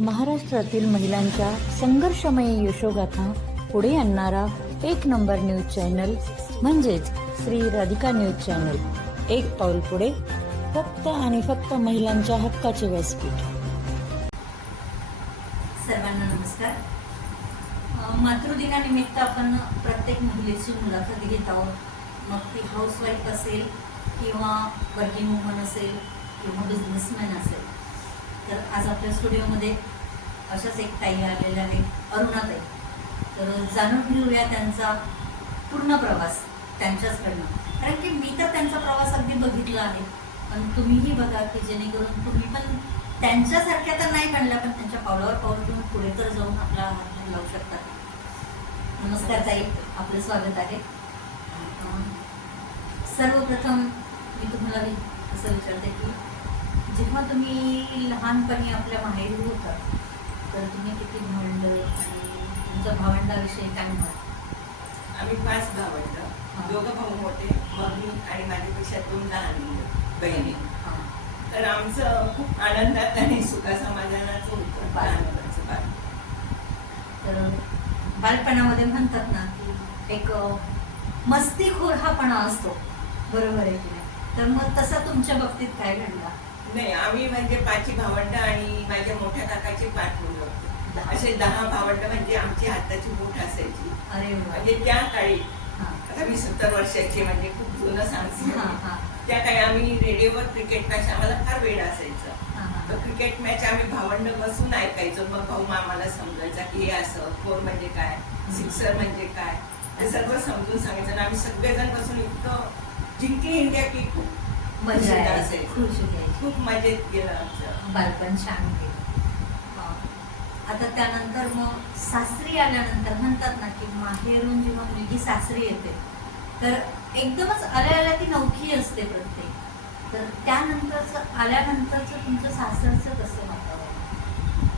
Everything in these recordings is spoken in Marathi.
महाराष्ट्रातील महिलांच्या संघर्षमय यशोगाथा पुढे आणणारा एक नंबर न्यूज चॅनल म्हणजेच श्री राधिका न्यूज चॅनल. एक पाऊल पुढे, फक्त आणि फक्त महिलांच्या हक्काचे व्यासपीठ. सर्वांना नमस्कार. मातृदिनानिमित्त आपण प्रत्येक महिलेची मुलाखत घेत आहोत. मग ती हाऊसवाईफ असेल किंवा वर्किंग वुमन असेल किंवा बिझनेसमॅन असेल. तर आज आपल्या स्टुडिओमध्ये अशाच एक ताई आलेल्या आहेत, अरुणाताई. तर जाणून घेऊया त्यांचा पूर्ण प्रवास त्यांच्याचकडनं, कारण की मी तर त्यांचा प्रवास अगदी बघितला आहे. पण तुम्हीही बघा की जेणेकरून तुम्ही पण त्यांच्यासारख्या तर नाही काढल्या, पण त्यांच्या पावलावर पाऊल घेऊन पुढे तर जाऊन आपला हात लावू शकता. नमस्कार ताई, आपलं स्वागत आहे. सर्वप्रथम मी तुम्हाला असं विचारते की जेव्हा तुम्ही लहानपणी आपल्या माहेरी होता तर तुम्ही किती भावंड आणि तुमच्या भावंडाविषयी काय म्हणता? आम्ही 5 भावंड, 2 भाऊ मोठे, मम्मी आणि माझ्यापेक्षा 2 लहान बहिणी. तर आमचं खूप आनंदात आणि सुखासमाधानाचं होतं लहानपणाचं बाल. तर बालपणामध्ये म्हणतात ना की एक मस्तीखोर हा पणा असतो, बरोबर आहे की नाही? तर मग तसं तुमच्या बाबतीत काय घडला? नाही, आम्ही म्हणजे 5 भावंड आणि माझ्या मोठ्या काकाची 5 मुलं होते. असे 10 भावंड म्हणजे आमची हाताची बोट असायची. अरे म्हणजे त्या काळी, आता मी 70 वर्षाची, म्हणजे खूप जुनं सांगते. त्या काळी आम्ही रेडिओवर क्रिकेट मॅच, आम्हाला फार वेळ असायचं. तर क्रिकेट मॅच आम्ही भावंड बसून ऐकायचो. मग भाऊ आम्हाला समजायचा की हे असं, 4 म्हणजे काय, 6 म्हणजे काय, ते सर्व समजून सांगायचं. आणि आम्ही सगळेजण बसून इतकं जिंकली इंडिया की खूप मजा असायची. खूप मजेत गेलं आमचं बालपण. छान गेलं. आता त्यानंतर मग सासरी आल्यानंतर म्हणतात ना की माहेरून जेव्हा मुलगी सासरी येते तर एकदमच आल्या ती नवखी असते प्रत्येक. तर त्यानंतरचं आल्यानंतरचं तुमचं सासरचं कसं वातावरण?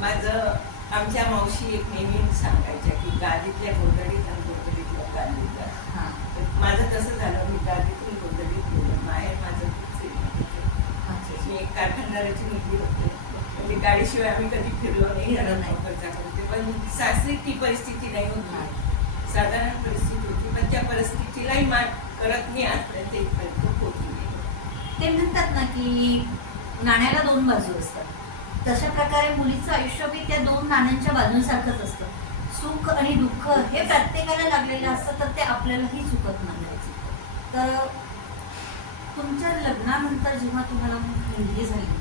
माझं, आमच्या मावशी एक नेहमी सांगायच्या की गादीतल्या गोंधळीत आणि गोंधळीतल्या गादीतल्या. माझं तसं झालं. मी गादीतून गोंधळीत गेलं. माहेर माझं खूप श्रीमंत. मी एक कारखानदाराची मुलगी होते. म्हणजे गाडीशिवाय आम्ही कधी फिरलो नाही, खर्चा करते. पण सासरी ती परिस्थिती नाही होती, साधारण परिस्थिती होती. पण त्या परिस्थितीलाही मात करत मी आजपर्यंत इथपर्यंत पोहोचली. ते म्हणतात ना की नाण्याला 2 बाजू असतात. तशा प्रकारे मुलीचं आयुष्य बी त्या 2 नाण्यांच्या बाजूंसारखंच असतं. सुख आणि दुःख हे प्रत्येकाला लागलेलं असतं, तर ते आपल्यालाही चुकत नाही. तर तुमच्या लग्नानंतर जेव्हा तुम्हाला मुलगी झाली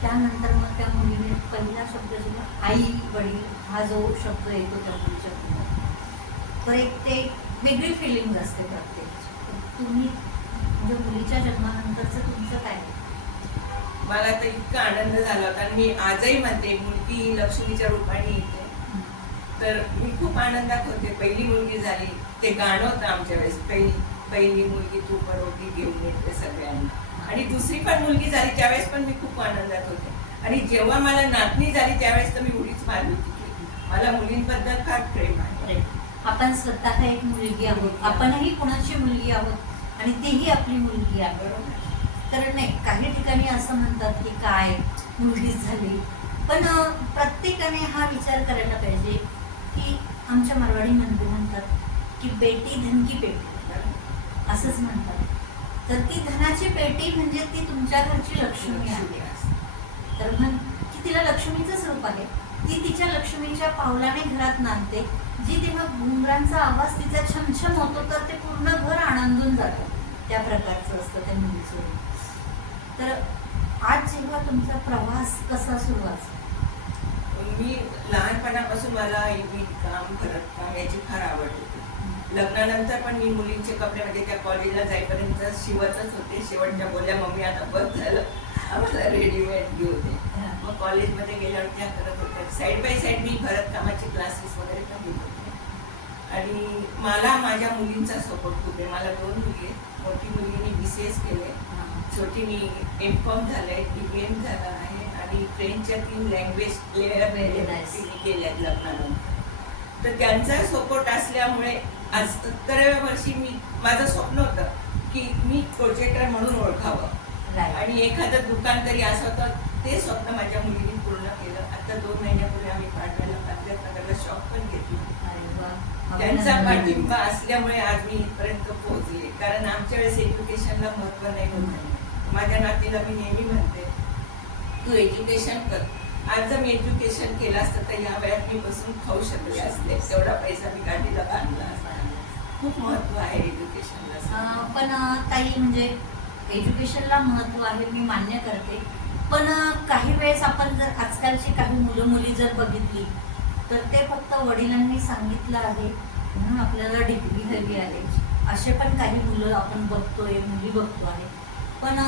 त्यानंतर मग त्या मुलीने पहिला शब्द जेव्हा आई वडील हा जो शब्द येतो त्या मुलीच्या तोंडात, तर एक ते वेगळी फिलिंग असते प्रत्येकाची. तुम्ही म्हणजे मुलीच्या जन्मानंतरचं तुमचं काय? मला तर इतका आनंद झाला होता. आणि मी आजही म्हणते, मुलगी लक्ष्मीच्या रूपाने येते. तर मी खूप आनंदात होते. पहिली मुलगी झाली, ते गाणं होतं आमच्या वेळेस, पहिली मुलगी तू परोटी घेऊन येते सगळ्यांना. आणि दुसरी पण मुलगी झाली त्यावेळेस पण मी खूप आनंदात होते. आणि जेव्हा मला नातनी झाली त्यावेळेस तर मी उडीच मारली होती की मला मुलींबद्दल फार प्रेम आहे. आपण स्वतः एक मुलगी आहोत, आपणही कुणाची मुलगी आहोत आणि तीही आपली मुलगी आहे. तर नाही, काही ठिकाणी असं म्हणतात की काय मुलगीच झाली, पण प्रत्येकाने हा विचार करायला पाहिजे की आमच्या मारवाडी म्हणतात की बेटी धन की पेटी, असंच म्हणतात. तर ती धनाची पेटी म्हणजे ती तुमच्या घरची लक्ष्मी आहे. तर म्हण की तिला लक्ष्मीचंच रूप आहे. ती तिच्या लक्ष्मीच्या पावलाने घरात नांदते. जी तेव्हा घुंगरांचा आवाज तिचा छमछम होतो तर ते पूर्ण घर आनंदून जातं. त्या प्रकारचं असतं त्या मुलीचं रूप. तर आज जेव्हा तुमचा प्रवास कसा सुरू असतो? मी लहानपणापासून मला विणकाम, भरतकाम याची फार आवड होती. लग्नानंतर पण मी मुलींचे कपडे, म्हणजे त्या कॉलेजला जाईपर्यंत शिवतच होते. शेवटच्या बोलल्या मम्मी आता बस झालं, आम्हाला रेडीमेड घेऊ दे. मग कॉलेजमध्ये गेल्यावर त्या करत होत्या. साईड बाय साईड मी भरतकामाचे क्लासेस वगैरे पण घेत होते. आणि मला माझ्या मुलींचा सपोर्ट खूप आहे. मला 2 मुली आहेत. मोठी मुलीने BCS केले, छोटीने M.Com झालंय, DBM झालं आहे आणि फ्रेंचच्या 3 लँग्वेज केल्यात लग्नानंतर. तर त्यांचा सपोर्ट असल्यामुळे आज 70व्या वर्षी माझं स्वप्न होतं की मी प्रोजेक्टर म्हणून ओळखावं. आणि एखादं दुकान तरी असं होतं ते स्वप्न माझ्या मुलीने पूर्ण केलं. आता 2 महिन्यापूर्वी आम्ही पाडव्याला पाचव्यात नगरला शॉप पण घेतला. अरे वा. त्यांचा अभिनंदन. पाठिंबा असल्यामुळे आज मी इथपर्यंत पोहोचले. कारण आमच्या वेळेस एज्युकेशनला महत्व नाही होतं. माझ्या नातीला मी नेहमी म्हणते तू एज्युकेशन कर. आज जर मी एज्युकेशन केलं असतं तर या वयात मी बसून खाऊ शकले असते. तेवढा पैसा मी गाडीला बांधला असता. खूप महत्व आहे एज्युकेशनला. पण ताई म्हणजे एज्युकेशनला महत्व आहे मी मान्य करते, पण काही वेळेस आपण जर आजकालची काही मुलं मुली जर बघितली तर ते फक्त वडिलांनी सांगितलं आहे म्हणून आपल्याला डिग्री हवी आहे असे पण काही मुलं आपण बघतोय, मुली बघतो आहे. पण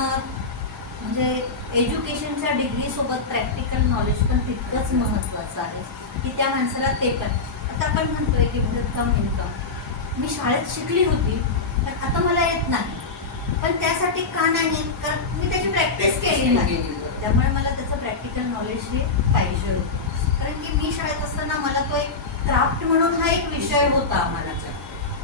म्हणजे एज्युकेशनच्या डिग्रीसोबत प्रॅक्टिकल नॉलेज पण तितकंच महत्त्वाचं आहे की त्या माणसाला ते पण. आता आपण म्हणतोय की भरतकाम इन्कम मी शाळेत शिकली होती पण आता मला येत नाही, पण त्यासाठी का नाही, कारण मी त्याची प्रॅक्टिस केली नाही. त्यामुळे मला त्याचं प्रॅक्टिकल नॉलेज हे पाहिजे होतं. कारण की मी शाळेत असताना मला तो एक क्राफ्ट म्हणून हा एक विषय होता आम्हाला,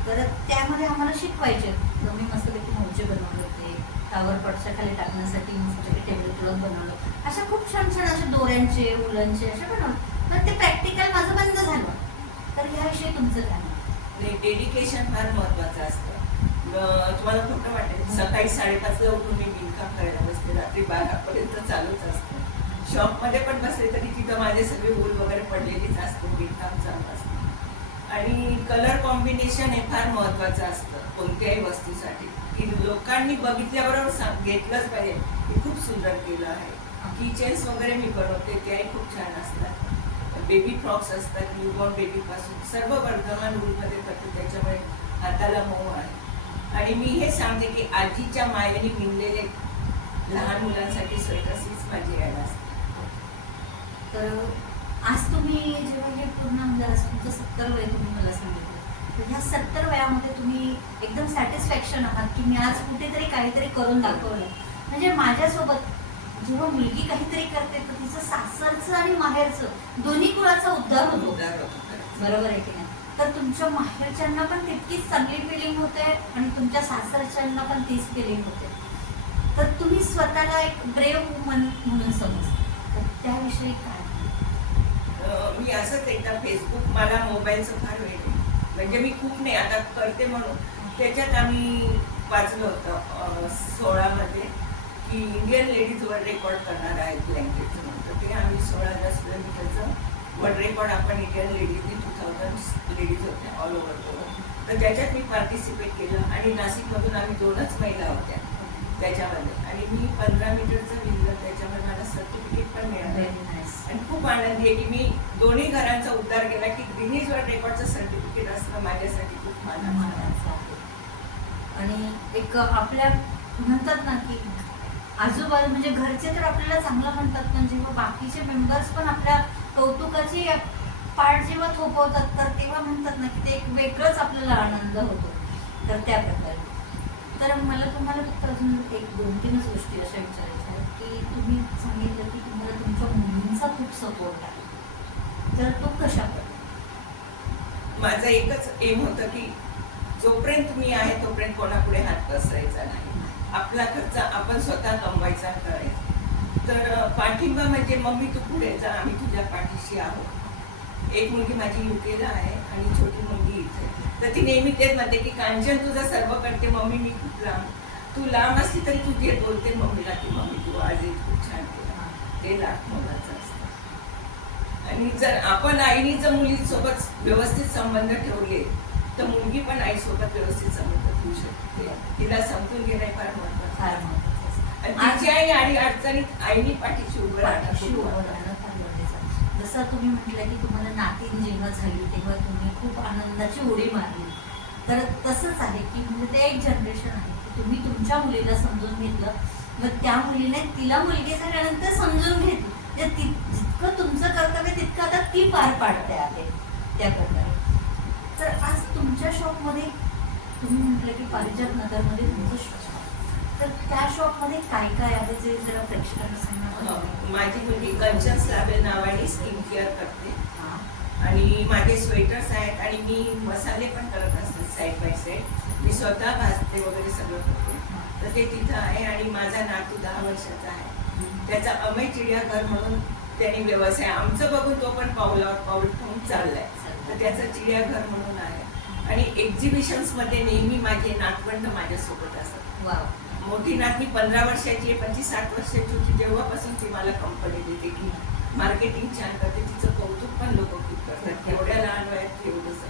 तर त्यामध्ये आम्हाला शिकवायचे. तर मी मस्तपैकी मोजे बनवले होते, टावर पडच्या खाली टाकण्यासाठी मस्तपैकी टेबल क्लॉथ बनवलं. अशा खूप छान छान असे दोऱ्यांचे उलनचे असे बनवले. तर ते प्रॅक्टिकल माझं बंद झालं. तर ह्याविषयी तुमचं काय? नाही, डेडिकेशन फार महत्वाचं असतं. तुम्हाला खोटं वाटेल, सकाळी 5:30ला उठून मी विणकाम करायला बसते, रात्री 12पर्यंत चालूच असतं. शॉपमध्ये पण बसले तरी तिथं माझे सगळे वूल वगैरे पडलेलीच असते, विणकाम चालू असतं. आणि कलर कॉम्बिनेशन हे फार महत्वाचं असतं कोणत्याही वस्तूसाठी, की लोकांनी बघितल्याबरोबर घेतलंच पाहिजे हे खूप सुंदर केलं आहे. किचन्स वगैरे मी बनवते, त्याही खूप छान असतात. बेबी फ्रॉक्स असतात, न्यूबॉर्न बेबीपासून सर्व वर्धमान वूलमध्ये करते, त्याच्यामुळे हाताला मऊ आहे. आणि मी हे सांगते की आजीच्या मायेने विणलेले लहान मुलांसाठी स्वेटर्स हीच माझी ॲड असते. तर आज तुम्ही जेव्हा हे पूर्ण म्हणजे आज तुमचं 70 वय तुम्ही मला सांगितलं, तर ह्या 70 वयामध्ये तुम्ही एकदम सॅटिस्फॅक्शन आहात की मी आज कुठेतरी काहीतरी करून दाखवलं. म्हणजे माझ्यासोबत जेव्हा मुलगी काहीतरी करते तर तिचं सासरचं आणि माहेरचं दोन्ही कुळाचा उद्धार होतो. बरोबर आहे की नाही? तर तुमच्या माहेरच्यांना पण तितकीच चांगली फिलिंग होते आणि तुमच्या सासरच्यांना पण तीच फिलिंग होते. तर तुम्ही स्वतःला एक ब्रेव वुमन म्हणून समजता, तर त्याविषयी काय? मी असंच एकदा फेसबुक, मला मोबाईलचं फार वेळ आहे, म्हणजे मी खूप नाही आता करते म्हणून. त्याच्यात आम्ही वाचलं होतं 16 की इंडियन लेडीज वर्ल्ड रेकॉर्ड करणार आहेत ब्लँकेटचं म्हणतं. ते आम्ही 16,000 स्क्वेअर मीटरचं वर्ल्ड रेकॉर्ड आपण इंडियन लेडीजनी 2000 लेडीज होत्या ऑल ओव्हर द वर्ल्ड. तर त्याच्यात मी पार्टिसिपेट केलं आणि नाशिकमधून आम्ही 2च महिला होत्या त्याच्यामध्ये. आणि मी 15 मीटरचं विणलं, त्याच्यामध्ये मला सर्टिफिकेट पण मिळालं. आणि खूप आनंदी आहे की मी दोन्ही घरांचा उद्धार केला, की गिनीज वर्ल्ड रेकॉर्डचं सर्टिफिकेट असणं माझ्यासाठी खूप मानाचं आहे. आणि एक आपल्या म्हणतात ना की आजूबाजू म्हणजे घरचे तर आपल्याला चांगलं म्हणतात, पण जेव्हा बाकीचे मेंबर्स पण आपल्या कौतुकाची पाठ जेव्हा थोपवतात तर तेव्हा म्हणतात ना की ते एक वेगळंच आपल्याला आनंद होतो. तर त्या प्रकारे तर मला तुम्हाला फक्त अजून 1-2-3 गोष्टी अशा विचारायच्या आहेत की तुम्ही सांगितलं की तुम्हाला तुमच्या मुलींचा खूप सपोर्ट आहे, तर तो कशा प्रकारे? माझं एकच एम होतं की जोपर्यंत मी आहे तोपर्यंत कोणापुढे हात पसरायचा नाही. आपला खर्च आपण स्वतः कमवायचा करायचा. तर पाठिंबा म्हणजे मम्मी तू पुढे जा, आम्ही तुझ्या पाठीशी आहोत. एक मुलगी माझी UKला आहे आणि छोटी मुलगी इथे. तर ती नेहमी तेच म्हणते की कांचन तुझं सर्व करते मम्मी, मी खूप लांब. तू लांब असली तरी तू जे बोलते मम्मीला की मम्मी तू आज खूप छान केलं, ते लाख मोलाचं असतं. आणि जर आपण आईने जर मुलीसोबत व्यवस्थित संबंध ठेवले तर मुलगी पण आईसोबत व्यवस्थित संबंध ठेवू शकते. तिला समजून घेणे फार महत्त्वाचं आहे. आणि तिची आई आणि अडचणीत आईनी पाठीशी उभं राहणं. जसं तुम्ही म्हटलं की तुम्हाला नातीन जेव्हा झाली तेव्हा तुम्ही खूप आनंदाची उडी मारली, तर तसंच आहे की म्हणजे ते एक जनरेशन आहे की तुम्ही तुमच्या मुलीला समजून घेतलं, मग त्या मुलीने तिला मुलगी झाल्यानंतर समजून घेतली. जितकं तुमचं कर्तव्य तितकं आता ती पार पाडते आहे त्या प्रकारे. तर आज तुमच्या शॉपमध्ये तुम्ही म्हटलं की पारिजात नगरमध्ये तुमचं शॉप, तर त्या शॉपमध्ये काय काय आहे जे जरा प्रेक्षकांना सांगणार? माझी मुलगी कंचन स्लाबेल नावाने स्किन केअर करते आणि माझे स्वेटर्स आहेत आणि मी मसाले पण करत असते साईड बाय साईड. मी स्वतः भाजते वगैरे सगळं करते, तर ते तिथं आहे. आणि माझा नातू 10 वर्षाचा आहे, त्याचा अमय चिडियाघर म्हणून त्यांनी व्यवसाय आमचं बघून तो पण पाऊलावर पाऊल ठेवून चाललाय. तर त्याचं चिडियाघर म्हणून आहे. आणि एक्झिबिशन्स मध्ये नेहमी माझे नातवंड माझ्यासोबत असतात. वाव. मोठी नातनी 15 वर्षाची आहे, 25-60 वर्षाची होती तेव्हापासून ती मला कंपनी देते की मार्केटिंग छान करते. तिचं कौतुक पण लोक खूप करतात. एवढ्या लहान वयात एवढं सगळं.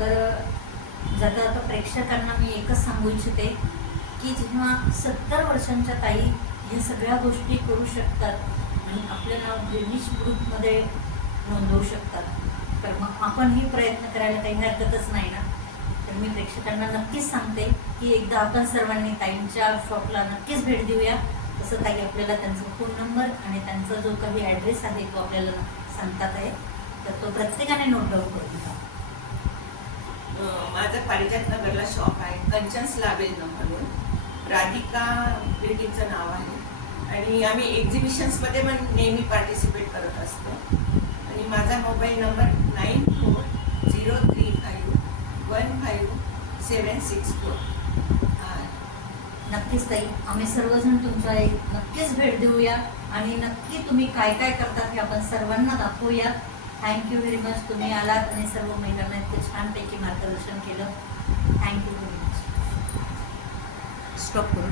तर जाता आता प्रेक्षकांना मी एकच सांगू इच्छिते की जेव्हा 70 वर्षांच्या ताई ह्या सगळ्या गोष्टी करू शकतात आणि आपलं नाव गिनीज बुकमध्ये नोंदवू शकतात, तर मग आपणही प्रयत्न करायला काही हरकतच नाही ना. तर मी प्रेक्षकांना नक्कीच सांगते की एकदा आपण सर्वांनी ताईंच्या शॉपला नक्कीच भेट देऊया. तसं ताई आपल्याला त्यांचा फोन नंबर आणि त्यांचा जो काही ॲड्रेस आहे तो आपल्याला सांगतात आहे, तर तो प्रत्येकाने नोट डाऊन करून घ्या. माझं पारिजात नगरला शॉप आहे, कंचन्स लावेल म्हणून. राधिका बिल्डिंगचं नाव आहे. आणि आम्ही एक्झिबिशन्समध्ये पण नेहमी पार्टिसिपेट करत असतो. आणि माझा मोबाईल नंबर 9403515764 आहे. नक्कीच ताई, आम्ही सर्वजण तुमचा एक नक्कीच भेट देऊया आणि नक्की तुम्ही काय काय करतात हे आपण सर्वांना दाखवूया. Thank you very much. तुम्ही आलात आणि सर्व महिलांना इतकं छानपैकी मार्गदर्शन केलं. Thank you very much. स्टॉप करू.